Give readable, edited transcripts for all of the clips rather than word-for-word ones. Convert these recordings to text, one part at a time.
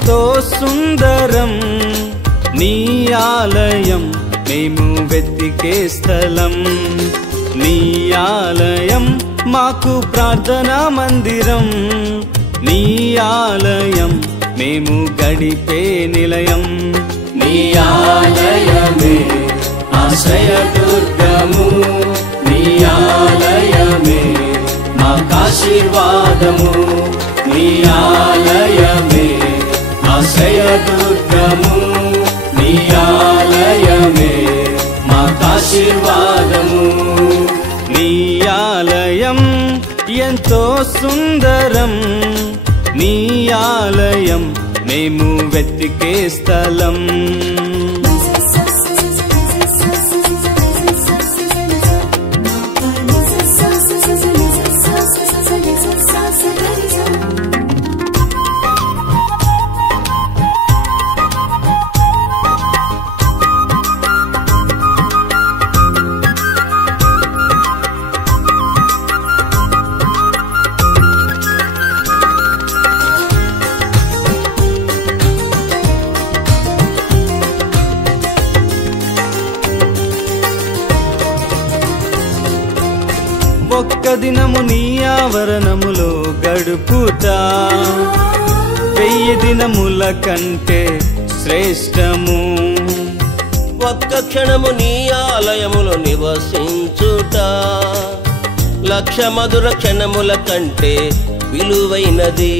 ఎంతో సుందరం నీ ఆలయం మేము వెతికే స్థలం నీ ఆలయం మాకు ప్రార్థనా మందిరం నీ ఆలయం మేము గడిపే నిలయం నీ ఆలయమే ఆశ్రయదుర్గము నీ ఆలయమే మాకాశీర్వాదము నీ ఆలయమే ఆశ్రయదుర్గము నీ ఆలయమే మాకాశీర్వాదము నీ ఆలయం ఎంతో సుందరం నీ ఆలయం మేము వెతికే స్థలం ఒక్క దినము నీ ఆవరణములో గడుపుతా 1000 దినముల కంటే శ్రేష్టము ఒక్క క్షణము నీ ఆలయములో నివసించుట 1,00,000 మధుర క్షణముల కంటే విలువైనది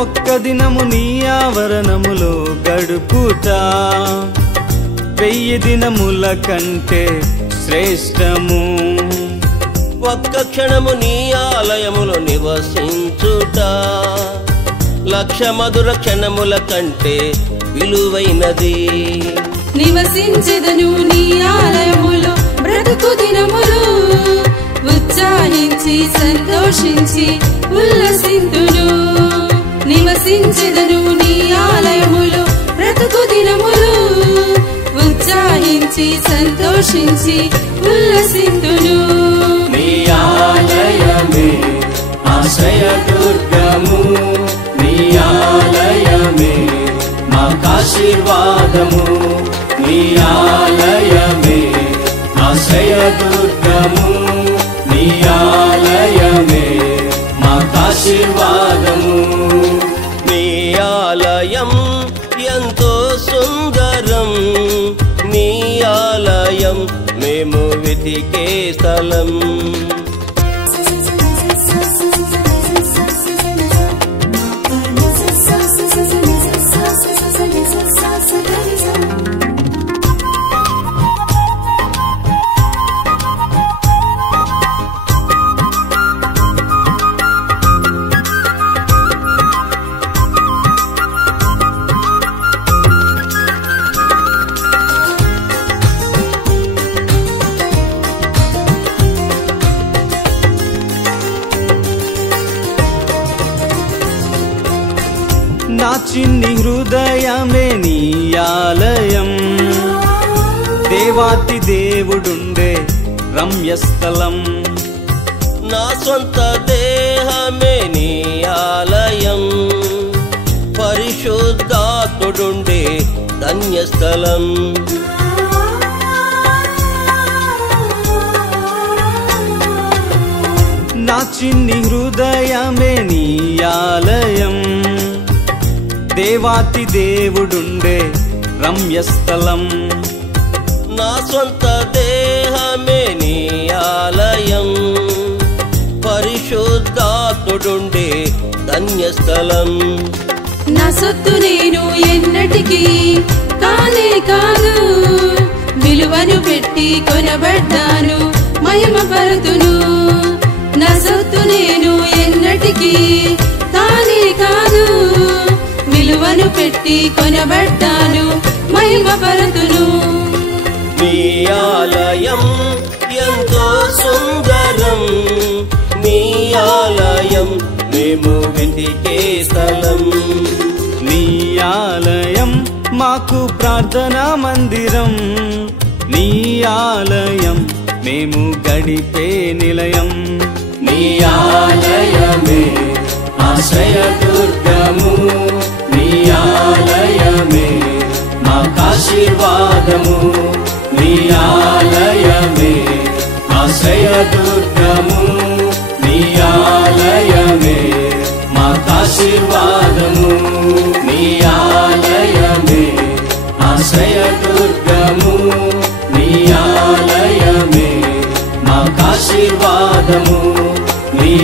ఒక్క దినము నీ ఆవరణములో గడుపుతా 1000 దినముల కంటే శ్రేష్టము ఒక్క క్షణము నీ ఆలయములో నివసించుట 1,00,000 మధుర క్షణముల కంటే విలువైనది నివసించెదను నీ ఆలయములో బ్రతుకు దినములు ఉత్సాహించి సంతోషించి ఉల్లసింతును నివసించెదను నీ ఆలయములో బ్రతుకు దినములు ఉత్సాహించి సంతోషించి ఉల్లసింతును నీ ఆలయమే ఆశ్రయదుర్గము నీ ఆలయమే మాకాశీర్వాదము నీ ఆలయమే ఆశ్రయదుర్గము నీ ఆలయమే మాకాశీర్వాదము నీ ఆలయం ఎంతో సుందరం నీ ఆలయం మేము వెతికే స్థలం నా చిన్ని హృదయమే నీ ఆలయం దేవాతి దేవుడుండే రమ్యస్థలం నా సొంత దేహమే నీ ఆలయం పరిశుద్ధాత్ముడుండే ధన్యస్థలం నా చిన్ని హృదయమే నీ ఆలయం దేవాతి దేవుడుండే రమ్యస్థలం నా సొంత దేహమే నీ ఆలయం పరిశుద్ధాత్ముడుండే ధన్యస్థలం నా సొత్తు నేను ఎన్నటికీ కానే కాదు విలువను పెట్టి కొనబడ్డాను మహిమ పరుతును నా సొత్తు నేను ఎన్నటికీ కానే కాదు విలువను పెట్టి కొనబడ్డాను మహిమ పరుతును నీ ఆలయం ఎంతో సుందరం నీ ఆలయం మేము వెతికే స్థలం నీ ఆలయం మాకు ప్రార్థనా మందిరం నీ ఆలయం మేము గడిపే నిలయం నీ నీ ఆలయమే ఆశ్రయదుర్గము, నీ ఆలయమే మాకాశీర్వాదము, నీ ఆలయమే ఆశ్రయదుర్గము, నీ ఆలయమే మాకాశీర్వాదము, నీ ఆలయమే ఆశ్రయదుర్గము, నీ ఆలయమే మాకాశీర్వాదము, నీ